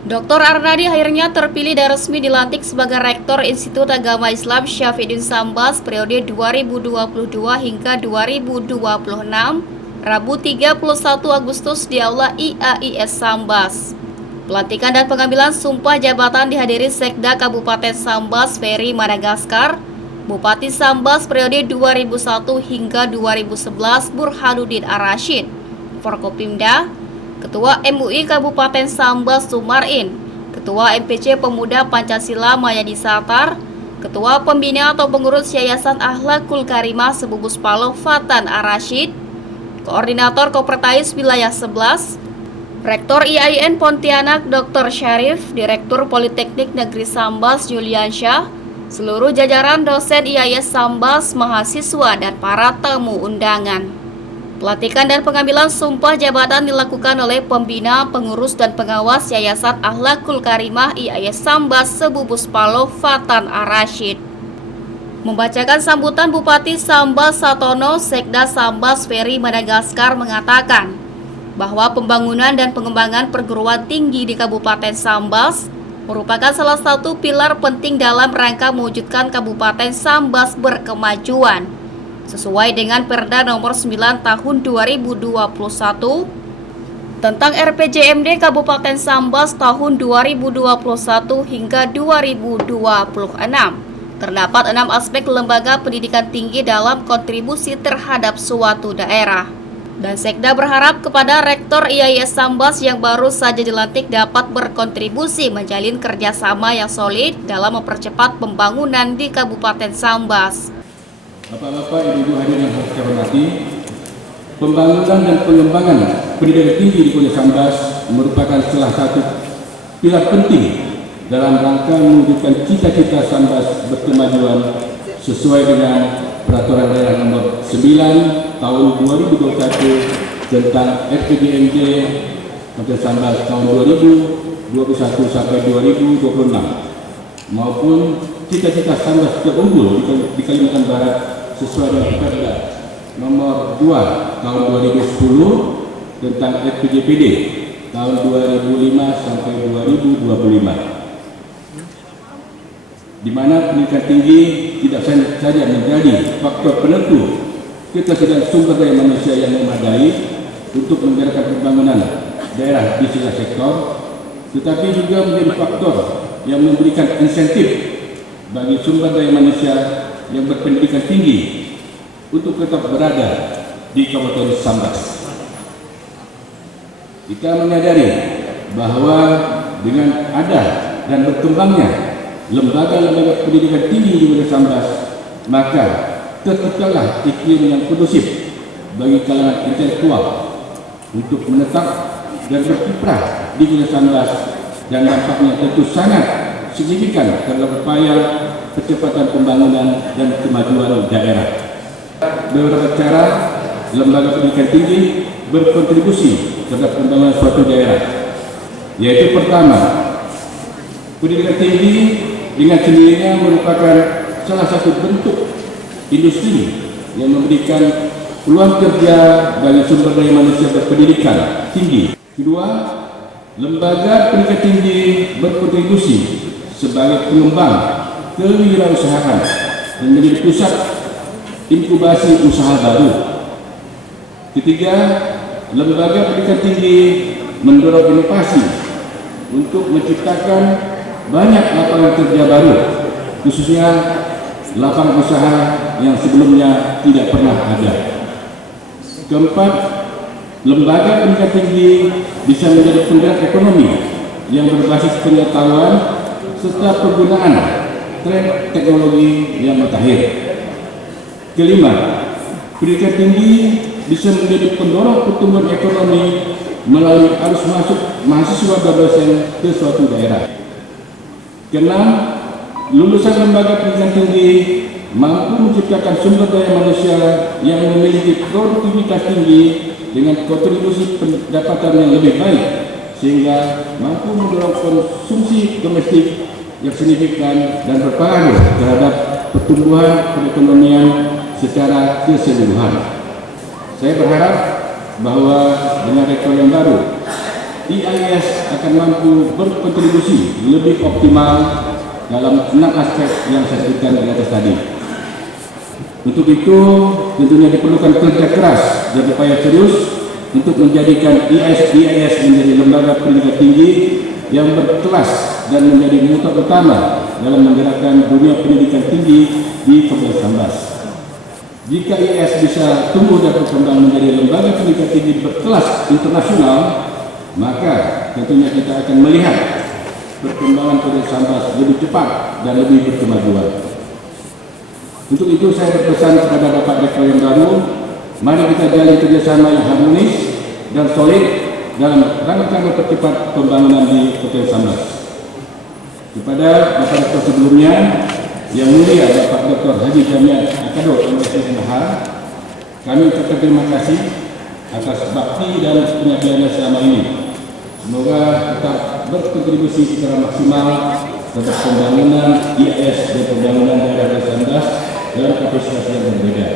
Dr. Arnadi akhirnya terpilih dan resmi dilantik sebagai Rektor Institut Agama Islam Syafieddin Sambas periode 2022 hingga 2026, Rabu 31 Agustus di Aula IAIS Sambas. Pelantikan dan pengambilan sumpah jabatan dihadiri Sekda Kabupaten Sambas Ferry Madagaskar, Bupati Sambas periode 2001 hingga 2011 Burhanuddin Ar-Rasyid, Forkopimda, Ketua MUI Kabupaten Sambas Sumarin, Ketua MPC Pemuda Pancasila Mayadi Satar, Ketua Pembina atau Pengurus Yayasan Akhlakul Karimah Sebubus Paloh Fatan Ar-Rasyid, Koordinator Kopertais Wilayah 11, Rektor IAIN Pontianak Dr. Syarif, Direktur Politeknik Negeri Sambas Juliansyah, seluruh jajaran dosen IAIS Sambas, mahasiswa, dan para tamu undangan. Pelantikan dan pengambilan sumpah jabatan dilakukan oleh pembina, pengurus, dan pengawas Yayasan Akhlakul Karimah IAIS Sambas Sebubus Paloh Fatan Ar-Rasyid. Membacakan sambutan Bupati Sambas Satono, Sekda Sambas Ferry Madagaskar mengatakan bahwa pembangunan dan pengembangan perguruan tinggi di Kabupaten Sambas merupakan salah satu pilar penting dalam rangka mewujudkan Kabupaten Sambas berkemajuan sesuai dengan Perda Nomor 9 Tahun 2021 tentang RPJMD Kabupaten Sambas tahun 2021 hingga 2026. Terdapat 6 aspek lembaga pendidikan tinggi dalam kontribusi terhadap suatu daerah. Dan Sekda berharap kepada Rektor IAIS Sambas yang baru saja dilantik dapat berkontribusi menjalin kerjasama yang solid dalam mempercepat pembangunan di Kabupaten Sambas. Bapak-bapak, ibu-ibu hadirin yang saya hormati, pembangunan dan pengembangan pendidikan tinggi di Kota Sambas merupakan salah satu pilar penting dalam rangka mewujudkan cita-cita Sambas berkemajuan sesuai dengan Peraturan Daerah Nomor 9 Tahun 2021 tentang RPJMD Kota Sambas tahun 2021 sampai 2026 maupun cita-cita Sambas terunggul di Kalimantan Barat sesuai dengan Perda Nomor 2 Tahun 2010 tentang RPJPD tahun 2005 sampai 2025, di mana pendidikan tinggi tidak saja menjadi faktor penentu ketersediaan sumber daya manusia yang memadai untuk menggerakkan pembangunan daerah di segala sektor, tetapi juga menjadi faktor yang memberikan insentif bagi sumber daya manusia yang berpendidikan tinggi untuk tetap berada di Kabupaten Sambas. Kita menyadari bahwa dengan ada dan berkembangnya lembaga-lembaga pendidikan tinggi di Kota Sambas, maka terciptalah iklim yang kondusif bagi kalangan intelektual untuk menetap dan berkiprah di Kota Sambas, dan dampaknya tentu sangat signifikan terhadap upaya percepatan pembangunan dan kemajuan daerah. Beberapa cara lembaga pendidikan tinggi berkontribusi terhadap pembangunan suatu daerah, yaitu pertama, pendidikan tinggi dengan sendirinya merupakan salah satu bentuk industri yang memberikan peluang kerja bagi sumber daya manusia berpendidikan tinggi. Kedua, lembaga pendidikan tinggi berkontribusi sebagai pengembang kewirausahaan dan menjadi pusat inkubasi usaha baru. Ketiga, lembaga pendidikan tinggi mendorong inovasi untuk menciptakan banyak lapangan kerja baru, khususnya lapangan usaha yang sebelumnya tidak pernah ada. Keempat, lembaga pendidikan tinggi bisa menjadi penggerak ekonomi yang berbasis pengetahuan serta penggunaan tren teknologi yang mutakhir. Kelima, pendidikan tinggi bisa menjadi pendorong pertumbuhan ekonomi melalui arus masuk mahasiswa dan dosen ke suatu daerah. Keenam, lulusan lembaga pendidikan tinggi mampu menciptakan sumber daya manusia yang memiliki produktivitas tinggi dengan kontribusi pendapatan yang lebih baik, sehingga mampu mendorong konsumsi domestik yang signifikan dan berpengaruh terhadap pertumbuhan perekonomian secara keseluruhan. Saya berharap bahwa dengan rektor yang baru, IAIS akan mampu berkontribusi lebih optimal dalam 6 aspek yang saya sebutkan di atas tadi. Untuk itu tentunya diperlukan kerja keras dan upaya serius untuk menjadikan IAIS menjadi lembaga pendidikan tinggi yang berkelas dan menjadi motor utama dalam menggerakkan dunia pendidikan tinggi di Kabupaten Sambas. Jika IAIS bisa tumbuh dan berkembang menjadi lembaga pendidikan tinggi berkelas internasional, maka tentunya kita akan melihat perkembangan Kabupaten Sambas lebih cepat dan lebih berkemajuan. Untuk itu saya berpesan kepada Bapak Rektor yang baru, mari kita jalin kerjasama yang harmonis dan solid dalam rangka mempercepat pembangunan di Kabupaten Sambas. Kepada Bapak Rektor sebelumnya, yang mulia Bapak Dr. Haji Jamiat Akado MSIMH, kami ucapkan terima kasih atas bakti dan pengabdiannya selama ini. Semoga tetap berkontribusi secara maksimal terhadap pembangunan IAIS dan pembangunan daerah Sambas dalam kapasitas yang berbeda.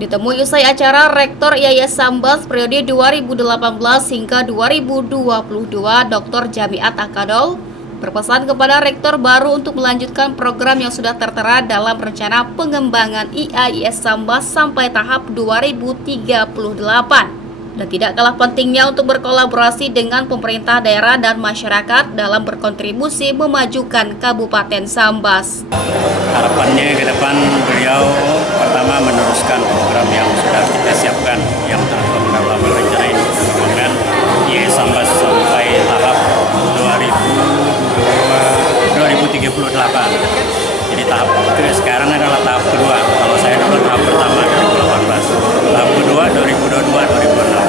Ditemui usai acara, Rektor IAIS Sambas periode 2018 hingga 2022, Dr. Jamiat Akadol berpesan kepada rektor baru untuk melanjutkan program yang sudah tertera dalam rencana pengembangan IAIS Sambas sampai tahap 2038. Dan tidak kalah pentingnya untuk berkolaborasi dengan pemerintah daerah dan masyarakat dalam berkontribusi memajukan Kabupaten Sambas. Harapannya ke depan beliau pertama meneruskan program yang sudah kita siapkan yang tertuang dalam rencana ini, pengembangan IAIS Sambas sampai tahap 2038. Jadi tahap itu sekarang adalah tahap kedua. Kalau saya dulu tahap pertama 2018, tahap kedua 2022-2026.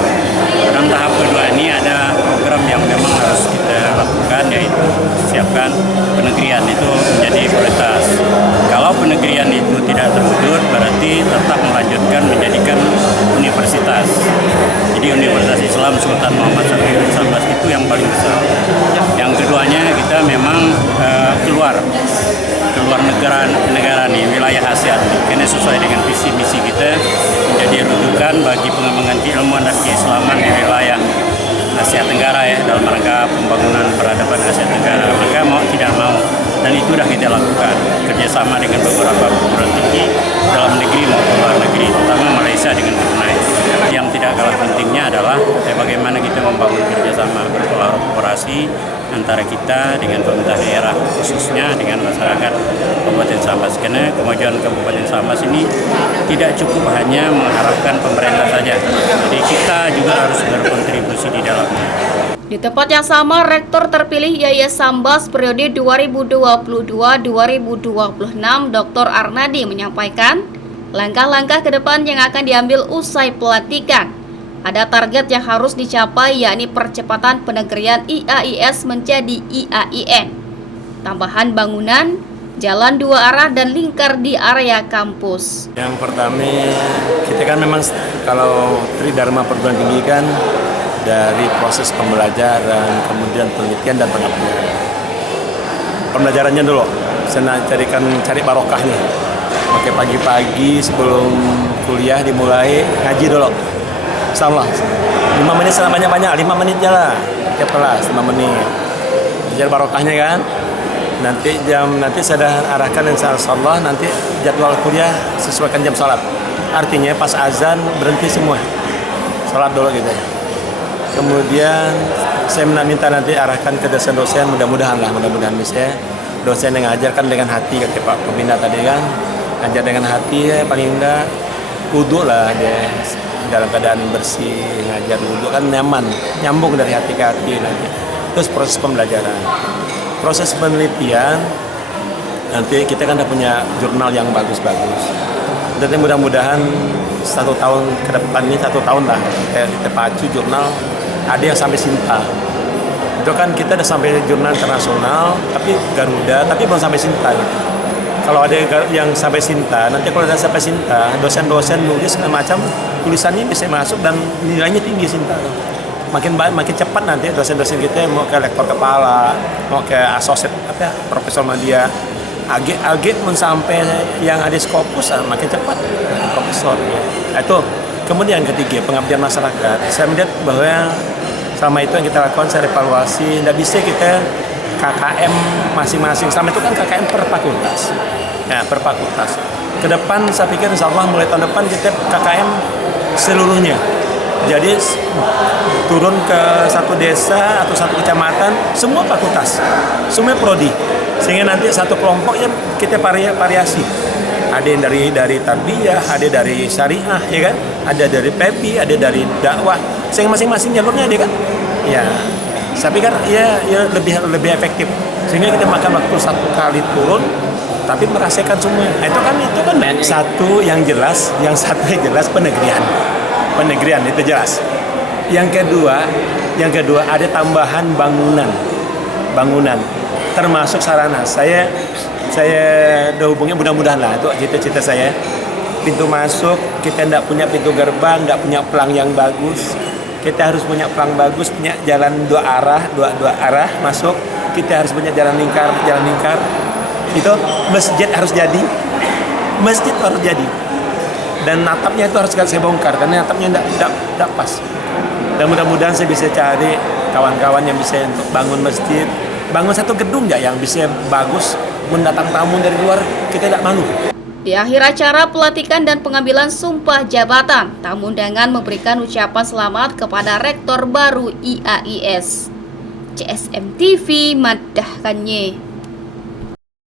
Dalam tahap kedua ini ada program yang memang harus kita lakukan, yaitu siapkan penegrian itu menjadi prioritas. Kalau penegrian itu tidak terwujud, berarti tetap melanjutkan menjadikan universitas. Jadi Universitas Islam Sultan Muhammad Sambas itu yang paling besar. Yang keduanya kita memang keluar negara nih, wilayah ASEAN, karena sesuai dengan visi misi kita menjadi rujukan bagi pengembangan keilmuan dan keislaman di wilayah Asia Tenggara ya, dalam rangka pembangunan peradaban Asia Tenggara. Maka mau tidak mau, dan itu sudah kita lakukan kerjasama dengan beberapa perguruan tinggi dalam negeri maupun luar negeri, terutama Malaysia dengan Brunei. Yang tidak kalah pentingnya adalah bagaimana kita membangun kerjasama berkolaborasi antara kita dengan pemerintah daerah, khususnya dengan masyarakat Kabupaten Sambas. Karena kemajuan Kabupaten Sambas ini tidak cukup hanya mengharapkan pemerintah saja, jadi kita juga harus berkontribusi di dalamnya. Di tempat yang sama, Rektor terpilih IAIS Sambas periode 2022-2026, Dr. Arnadi menyampaikan langkah-langkah ke depan yang akan diambil usai pelantikan. Ada target yang harus dicapai, yakni percepatan penegrian IAIS menjadi IAIN, tambahan bangunan, jalan dua arah dan lingkar di area kampus. Yang pertama, kita kan memang kalau Tridharma perguruan tinggi kan dari proses pembelajaran, kemudian penelitian dan pengabdian. Pembelajarannya dulu, saya cari barokahnya. Oke, pagi-pagi sebelum kuliah dimulai ngaji dulu. Insyaallah 5 menit setelah banyak-banyak, 5 menit jalan tiap kelas 5 menit. Jadi barokahnya kan. Nanti saya arahkan insyaallah nanti jadwal kuliah sesuaikan jam sholat. Artinya pas azan berhenti semua. Sholat dulu gitu. Kemudian saya minta nanti arahkan ke dosen-dosen, mudah-mudahan bisa dosen yang ngajarkan dengan hati, kata Pak Pembina tadi kan, ngajar dengan hati ya, paling enggak wudhu lah dia dalam keadaan bersih, ngajar wudhu kan nyaman, nyambung dari hati ke hati nanti. Terus proses pembelajaran, proses penelitian, nanti kita kan udah punya jurnal yang bagus-bagus. Dan mudah-mudahan 1 tahun ke depan ini 1 tahun lah kita pacu jurnal. Ada yang sampai Sinta, itu kan kita udah sampai jurnal internasional, tapi Garuda, tapi belum sampai Sinta. Kalau ada yang sampai Sinta, nanti kalau udah sampai Sinta, dosen-dosen nulis segala macam, tulisannya bisa masuk dan nilainya tinggi Sinta. Makin baik, makin cepat nanti dosen-dosen kita mau ke lektor kepala, mau ke asosiat Profesor Media, AG pun sampai yang ada Skopus makin cepat profesor. Itu. Kemudian ketiga, pengabdian masyarakat. Saya melihat bahwa Selama itu yang kita lakukan, saya evaluasi. Nggak bisa kita KKM masing-masing. Selama itu kan KKM per fakultas. Nah, per fakultas. Ke depan saya pikir insya Allah mulai tahun depan kita KKM seluruhnya. Jadi turun ke satu desa atau satu kecamatan, semua fakultas, semua prodi. Sehingga nanti satu kelompoknya kita variasi. Ada yang dari tarbiyah, ada dari syariah, ya kan? Ada dari PEPI, ada dari dakwah. Sehingga masing-masing jalurnya ada kan? Ya, saya pikir ya lebih efektif. Sehingga kita makan waktu satu kali turun, tapi merasakan semua. Nah, itu kan satu yang jelas penegrian itu jelas. Yang kedua ada tambahan bangunan termasuk sarana. Saya udah hubungnya, mudah-mudahan lah itu cita-cita saya. Pintu masuk kita tidak punya pintu gerbang, tidak punya pelang yang bagus. Kita harus punya pelang bagus, punya jalan dua arah masuk. Kita harus punya jalan lingkar. Itu masjid harus jadi. Dan atapnya itu harus saya bongkar karena atapnya tidak pas. Dan mudah-mudahan saya bisa cari kawan-kawan yang bisa untuk bangun masjid, bangun satu gedung ya yang bisa bagus, mendatang tamu dari luar kita tidak malu. Di akhir acara pelantikan dan pengambilan sumpah jabatan, tamu undangan memberikan ucapan selamat kepada Rektor baru IAIS. CSM TV madahkannya.